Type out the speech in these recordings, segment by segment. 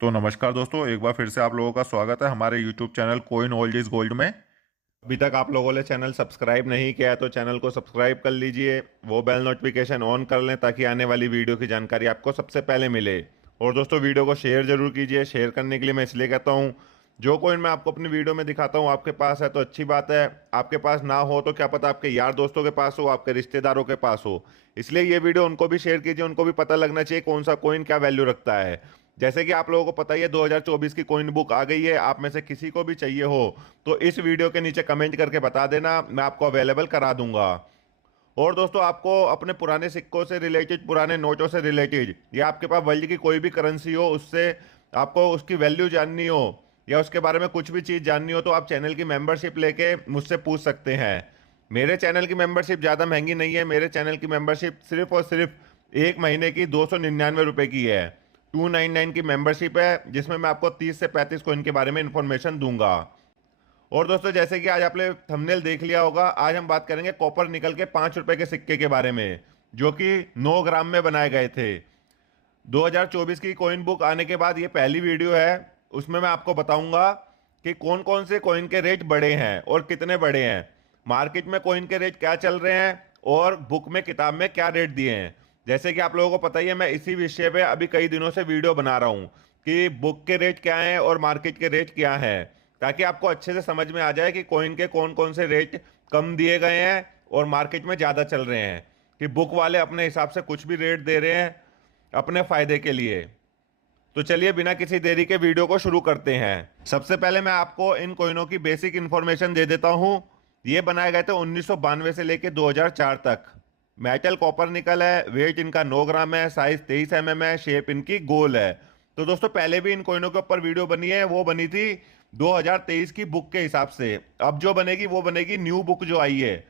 तो नमस्कार दोस्तों, एक बार फिर से आप लोगों का स्वागत है हमारे YouTube channel coin old is gold में। अभी तक आप लोगों ने चैनल सब्सक्राइब नहीं किया है तो चैनल को सब्सक्राइब कर लीजिए, वो बेल नोटिफिकेशन ऑन कर लें ताकि आने वाली वीडियो की जानकारी आपको सबसे पहले मिले। और दोस्तों, वीडियो को शेयर जरूर कीजिए। शेयर करने के लिए मैं इसलिए कहता हूँ, जो कोइन मैं आपको अपनी वीडियो में दिखाता हूँ आपके पास है तो अच्छी बात है, आपके पास ना हो तो क्या पता आपके यार दोस्तों के पास हो, आपके रिश्तेदारों के पास हो। इसलिए ये वीडियो उनको भी शेयर कीजिए, उनको भी पता लगना चाहिए कौन सा कोइन क्या वैल्यू रखता है। जैसे कि आप लोगों को पता ही है 2024 की कॉइन बुक आ गई है। आप में से किसी को भी चाहिए हो तो इस वीडियो के नीचे कमेंट करके बता देना, मैं आपको अवेलेबल करा दूंगा। और दोस्तों, आपको अपने पुराने सिक्कों से रिलेटेड, पुराने नोटों से रिलेटेड, या आपके पास वर्ल्ड की कोई भी करेंसी हो उससे आपको उसकी वैल्यू जाननी हो या उसके बारे में कुछ भी चीज़ जाननी हो तो आप चैनल की मेंबरशिप लेके मुझसे पूछ सकते हैं। मेरे चैनल की मेंबरशिप ज़्यादा महंगी नहीं है। मेरे चैनल की मेंबरशिप सिर्फ और सिर्फ एक महीने की 299 रुपये की है। 299 की मेंबरशिप है जिसमें मैं आपको 30 से 35 कोइन के बारे में इंफॉर्मेशन दूंगा। और दोस्तों, जैसे कि आज आपने थंबनेल देख लिया होगा, आज हम बात करेंगे कॉपर निकल के 5 रुपए के सिक्के के बारे में, जो कि 9 ग्राम में बनाए गए थे। 2024 की कॉइन बुक आने के बाद ये पहली वीडियो है। उसमें मैं आपको बताऊंगा कि कौन कौन से कॉइन के रेट बढ़े हैं और कितने बढ़े हैं, मार्केट में कॉइन के रेट क्या चल रहे हैं और बुक में, किताब में क्या रेट दिए हैं। जैसे कि आप लोगों को पता ही है, मैं इसी विषय पे अभी कई दिनों से वीडियो बना रहा हूँ कि बुक के रेट क्या हैं और मार्केट के रेट क्या हैं, ताकि आपको अच्छे से समझ में आ जाए कि कॉइन के कौन कौन से रेट कम दिए गए हैं और मार्केट में ज़्यादा चल रहे हैं, कि बुक वाले अपने हिसाब से कुछ भी रेट दे रहे हैं अपने फायदे के लिए। तो चलिए बिना किसी देरी के वीडियो को शुरू करते हैं। सबसे पहले मैं आपको इन कॉइनों की बेसिक इंफॉर्मेशन दे देता हूं। ये बनाए गए थे 1992 से लेकर 2004 तक। मेटल कॉपर निकल है, वेट इनका 9 ग्राम है, साइज 23 mm है, शेप इनकी गोल है। तो दोस्तों, पहले भी इन कॉइनों के ऊपर वीडियो बनी है, वो बनी थी 2023 की बुक के हिसाब से। अब जो बनेगी वो बनेगी न्यू बुक जो आई है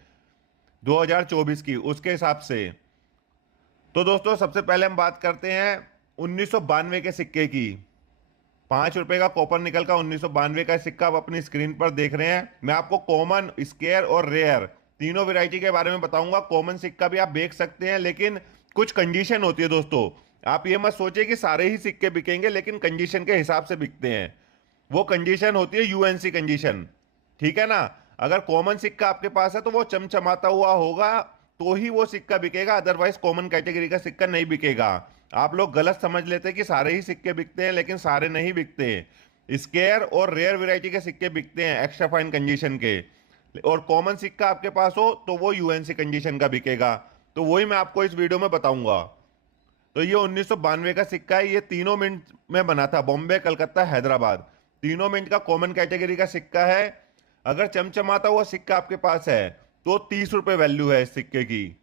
2024 की, उसके हिसाब से। तो दोस्तों, सबसे पहले हम बात करते हैं 1992 के सिक्के की। 5 रुपए का कॉपर निकल का 1992 का सिक्का आप अपनी स्क्रीन पर देख रहे हैं। मैं आपको कॉमन, स्केयर और रेयर तीनों वैरायटी के बारे में बताऊंगा। कॉमन सिक्का भी आप बेच सकते हैं, लेकिन कुछ कंडीशन होती है दोस्तों। आप ये मत सोचिए कि सारे ही सिक्के बिकेंगे, लेकिन कंडीशन के हिसाब से बिकते हैं। वो कंडीशन होती है यूएनसी कंडीशन, ठीक है ना। अगर कॉमन सिक्का आपके पास है तो वो चमचमाता हुआ होगा तो ही वो सिक्का बिकेगा, अदरवाइज कॉमन कैटेगरी का सिक्का नहीं बिकेगा। आप लोग गलत समझ लेते हैं कि सारे ही सिक्के बिकते हैं, लेकिन सारे नहीं बिकते। स्केयर और रेयर वैरायटी के सिक्के बिकते हैं एक्स्ट्रा फाइन कंडीशन के, और कॉमन सिक्का आपके पास हो तो वो यूएनसी कंडीशन का बिकेगा। तो वही मैं आपको इस वीडियो में बताऊंगा। तो ये 1992 का सिक्का है। ये तीनों मिनट में बना था, बॉम्बे, कलकत्ता, हैदराबाद। तीनों मिनट का कॉमन कैटेगरी का सिक्का है। अगर चमचमाता हुआ सिक्का आपके पास है तो 30 रुपए वैल्यू है इस सिक्के की।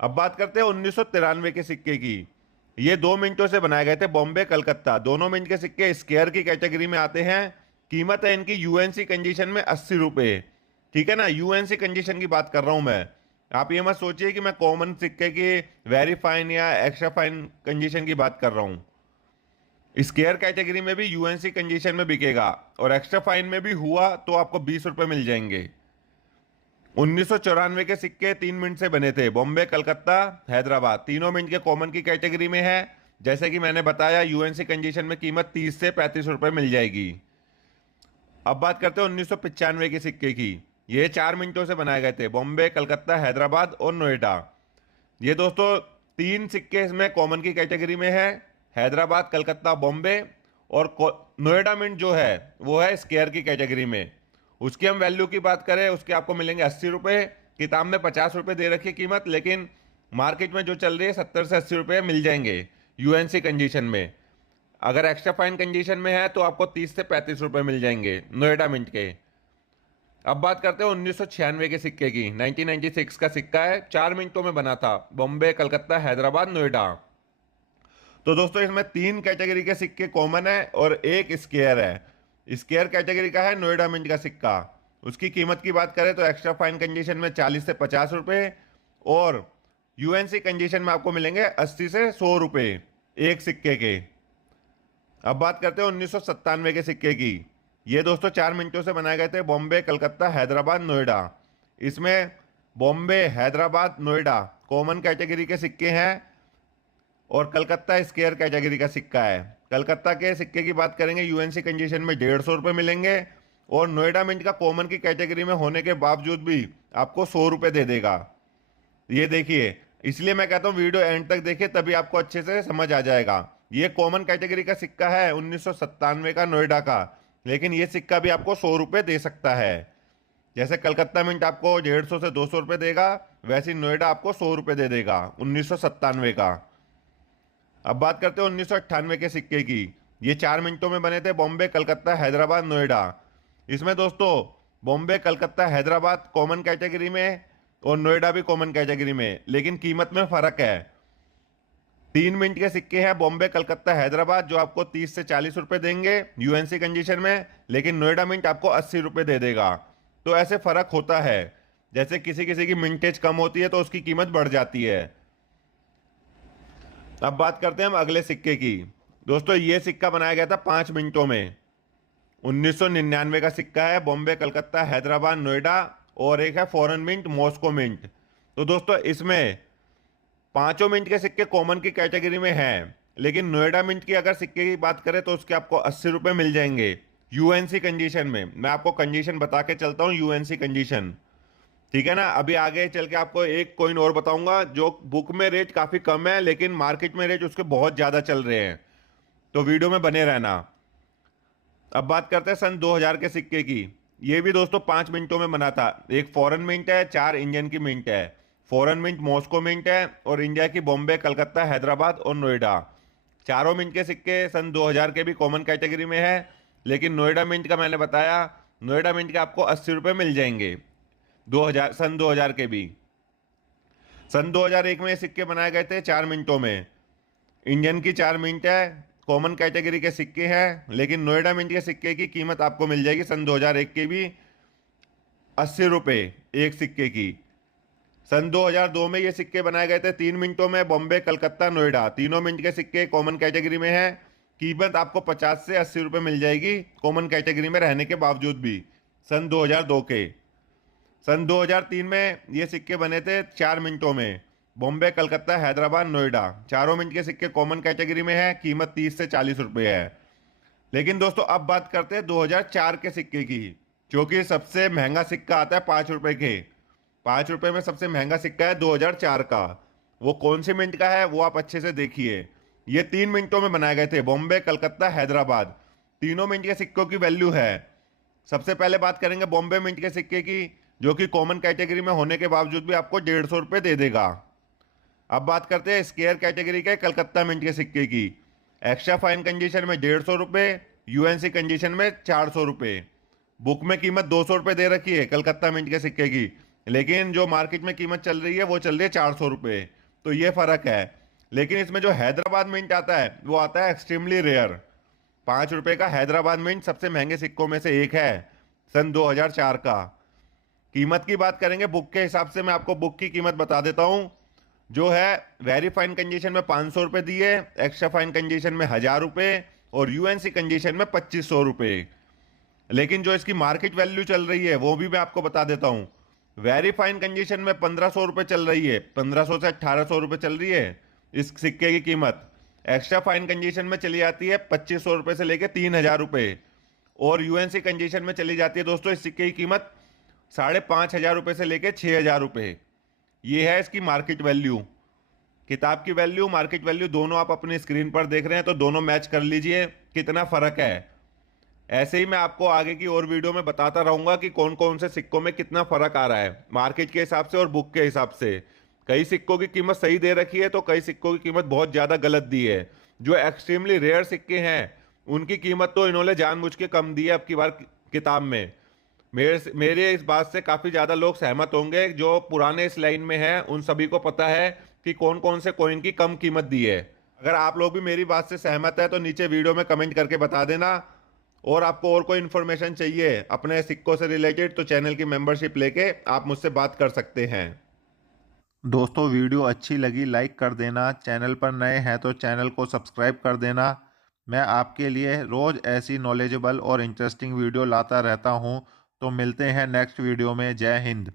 अब बात करते हैं 1993 के सिक्के की। ये 2 मिनटों से बनाए गए थे, बॉम्बे, कलकत्ता। दोनों मिनट के सिक्के स्केयर की कैटेगरी में आते हैं। कीमत है इनकी यूएनसी कंडीशन में 80 रुपए, ठीक है ना। यूएनसी कंडीशन की बात कर रहा हूं मैं। आप ये मत सोचिए कि मैं कॉमन सिक्के की वेरी फाइन या एक्स्ट्रा फाइन कंडीशन की बात कर रहा हूं। स्केयर कैटेगरी में भी यूएनसी कंडीशन में बिकेगा, और एक्स्ट्रा फाइन में भी हुआ तो आपको 20 रुपए मिल जाएंगे। 1994 के सिक्के 3 मिनट से बने थे, बॉम्बे, कलकत्ता, हैदराबाद। तीनों मिनट के कॉमन की कैटेगरी में है। जैसे कि मैंने बताया, यूएनसी कंडीशन में कीमत 30 से 35 रुपए मिल जाएगी। अब बात करते हैं 1995 के सिक्के की। ये 4 मिनटों से बनाए गए थे, बॉम्बे, कलकत्ता, हैदराबाद और नोएडा। ये दोस्तों तीन सिक्के इसमें कॉमन की कैटेगरी में है, हैदराबाद, कलकत्ता, बॉम्बे। और नोएडा मिंट जो है वो है स्केयर की कैटेगरी में। उसकी हम वैल्यू की बात करें, उसके आपको मिलेंगे 80 रुपए। किताब में 50 रुपए दे रखी है कीमत, लेकिन मार्केट में जो चल रही है 70 से 80 रुपए मिल जाएंगे यूएनसी कंडीशन में। अगर एक्स्ट्रा फाइन कंडीशन में है तो आपको 30 से 35 रुपए मिल जाएंगे नोएडा मिंट के। अब बात करते हैं 1996 के सिक्के की। 1996 का सिक्का है, 4 मिनटों में बना था, बॉम्बे, कलकत्ता, हैदराबाद, नोएडा। तो दोस्तों, इसमें 3 कैटेगरी के सिक्के कॉमन है और एक स्केयर है। स्केयर कैटेगरी का है नोएडा मिंट का सिक्का। उसकी कीमत की बात करें तो एक्स्ट्रा फाइन कंडीशन में 40 से 50 रुपए, और यूएनसी कंडीशन में आपको मिलेंगे 80 से 100 रुपए एक सिक्के के। अब बात करते हैं 1997 के सिक्के की। ये दोस्तों 4 मिनटों से बनाए गए थे, बॉम्बे, कलकत्ता, हैदराबाद, नोएडा। इसमें बॉम्बे, हैदराबाद, नोएडा कॉमन कैटेगरी के सिक्के हैं, और कलकत्ता स्क्वायर कैटेगरी का सिक्का है। कलकत्ता के सिक्के की बात करेंगे, यूएनसी कंडीशन में 150 रुपये मिलेंगे, और नोएडा मिंट का कॉमन की कैटेगरी में होने के बावजूद भी आपको 100 रुपये दे देगा। ये देखिए, इसलिए मैं कहता हूँ वीडियो एंड तक देखिए, तभी आपको अच्छे से समझ आ जाएगा। ये कॉमन कैटेगरी का सिक्का है 1997 का नोएडा का, लेकिन ये सिक्का भी आपको 100 रुपये दे सकता है। जैसे कलकत्ता मिंट आपको 150 से 200 रुपये देगा, वैसे ही नोएडा आपको 100 रुपये दे देगा 1997 का। अब बात करते हैं 1998 के सिक्के की। ये 4 मिनटों में बने थे, बॉम्बे, कलकत्ता, हैदराबाद, नोएडा। इसमें दोस्तों बॉम्बे, कलकत्ता, हैदराबाद कॉमन कैटेगरी में और नोएडा भी कॉमन कैटेगरी में, लेकिन कीमत में फर्क है। 3 मिनट के सिक्के हैं बॉम्बे, कलकत्ता, हैदराबाद, जो आपको 30 से 40 रुपये देंगे यूएनसी कंडीशन में, लेकिन नोएडा मिंट आपको 80 रुपये दे देगा। तो ऐसे फर्क होता है। जैसे किसी किसी की मिंटेज कम होती है तो उसकी कीमत बढ़ जाती है। अब बात करते हैं हम अगले सिक्के की। दोस्तों ये सिक्का बनाया गया था 5 मिनटों में। 1999 का सिक्का है, बॉम्बे, कलकत्ता, हैदराबाद, नोएडा, और एक है फॉरेन मिंट, मॉस्को मिंट। तो दोस्तों इसमें 5 मिनट के सिक्के कॉमन की कैटेगरी में हैं, लेकिन नोएडा मिंट की अगर सिक्के की बात करें तो उसके आपको 80 रुपये मिल जाएंगे यूएनसी कंडीशन में। मैं आपको कंडीशन बता के चलता हूँ, यूएनसी कंडीशन, ठीक है ना। अभी आगे चल के आपको एक कॉइन और बताऊंगा जो बुक में रेट काफ़ी कम है, लेकिन मार्केट में रेट उसके बहुत ज़्यादा चल रहे हैं, तो वीडियो में बने रहना। अब बात करते हैं सन 2000 के सिक्के की। ये भी दोस्तों 5 मिनटों में बना था। एक फॉरेन मिंट है, 4 इंडियन की मिंट है। फॉरेन मिंट मॉस्को मिंट है, और इंडिया की बॉम्बे, कलकत्ता, हैदराबाद और नोएडा। चारों मिंट के सिक्के सन 2000 के भी कॉमन कैटेगरी में है, लेकिन नोएडा मिंट का मैंने बताया, नोएडा मिंट के आपको 80 रुपये मिल जाएंगे 2000 के भी। सन 2001 में ये सिक्के बनाए गए थे 4 मिनटों में। इंडियन की 4 मिनट है, कॉमन कैटेगरी के सिक्के हैं, लेकिन नोएडा मिंट के सिक्के की कीमत आपको मिल जाएगी सन 2001 के भी 80 रुपये एक सिक्के की। सन 2002 में ये सिक्के बनाए गए थे 3 मिनटों में, बॉम्बे, कलकत्ता, नोएडा, तीनों मिनट के सिक्के कॉमन कैटेगरी में हैं। कीमत आपको 50 से 80 रुपये मिल जाएगी कॉमन कैटेगरी में रहने के बावजूद भी, सन 2002 के। सन 2003 में ये सिक्के बने थे 4 मिनटों में, बॉम्बे, कलकत्ता, हैदराबाद, नोएडा, चारों मिनट के सिक्के कॉमन कैटेगरी में है। कीमत 30 से 40 रुपये है। लेकिन दोस्तों अब बात करते हैं 2004 के सिक्के की, जो कि सबसे महंगा सिक्का आता है 5 रुपये के। 5 रुपये में सबसे महंगा सिक्का है 2004 का। वो कौन सी मिनट का है वो आप अच्छे से देखिए। ये 3 मिनटों में बनाए गए थे, बॉम्बे, कलकत्ता, हैदराबाद, तीनों मिनट के सिक्कों की वैल्यू है। सबसे पहले बात करेंगे बॉम्बे मिंट के सिक्के की, जो कि कॉमन कैटेगरी में होने के बावजूद भी आपको 150 रुपये दे देगा। अब बात करते हैं स्क्वायर कैटेगरी के कलकत्ता मिंट के सिक्के की। एक्स्ट्रा फाइन कंडीशन में 150 रुपये, यूएनसी कंडीशन में 400 रुपये। बुक में कीमत 200 रुपये दे रखी है कलकत्ता मिंट के सिक्के की, लेकिन जो मार्केट में कीमत चल रही है वो चल रही है 400 रुपये। तो ये फ़र्क है। लेकिन इसमें जो हैदराबाद मिंट आता है वो आता है एक्सट्रीमली रेयर। 5 रुपये का हैदराबाद मिंट सबसे महंगे सिक्कों में से एक है सन 2004 का। कीमत की बात करेंगे बुक के हिसाब से, मैं आपको बुक की कीमत बता देता हूँ। जो है वेरी फाइन कंडीशन में 500 रुपये दिए, एक्स्ट्रा फाइन कंडीशन में 1000 रुपये, और यूएनसी कंडीशन में 2500 रुपये। लेकिन जो इसकी मार्केट वैल्यू चल रही है वो भी मैं आपको बता देता हूँ। वेरी फाइन कंडीशन में 1500 रुपये चल रही है, 1500 से 1800 रुपये चल रही है इस सिक्के की कीमत। एक्स्ट्रा फाइन कंडीशन में चली जाती है 2500 रुपये से लेकर 3000 रुपये, और यूएनसी कंडीशन में चली जाती है दोस्तों इस सिक्के की कीमत 5500 रुपये से लेकर 6000 रुपये। ये है इसकी मार्केट वैल्यू। किताब की वैल्यू, मार्केट वैल्यू दोनों आप अपनी स्क्रीन पर देख रहे हैं, तो दोनों मैच कर लीजिए कितना फ़र्क है। ऐसे ही मैं आपको आगे की और वीडियो में बताता रहूँगा कि कौन कौन से सिक्कों में कितना फ़र्क आ रहा है मार्केट के हिसाब से और बुक के हिसाब से। कई सिक्कों की कीमत सही दे रखी है, तो कई सिक्कों की कीमत बहुत ज़्यादा गलत दी है। जो एक्सट्रीमली रेयर सिक्के हैं उनकी कीमत तो इन्होंने जानबूझ के कम दी है अब की बार किताब में। मेरे इस बात से काफ़ी ज़्यादा लोग सहमत होंगे, जो पुराने इस लाइन में हैं उन सभी को पता है कि कौन कौन से कॉइन की कम कीमत दी है। अगर आप लोग भी मेरी बात से सहमत है तो नीचे वीडियो में कमेंट करके बता देना। और आपको और कोई इन्फॉर्मेशन चाहिए अपने सिक्कों से रिलेटेड तो चैनल की मेंबरशिप लेके आप मुझसे बात कर सकते हैं। दोस्तों वीडियो अच्छी लगी लाइक कर देना, चैनल पर नए हैं तो चैनल को सब्सक्राइब कर देना। मैं आपके लिए रोज़ ऐसी नॉलेजेबल और इंटरेस्टिंग वीडियो लाता रहता हूं। तो मिलते हैं नेक्स्ट वीडियो में। जय हिंद।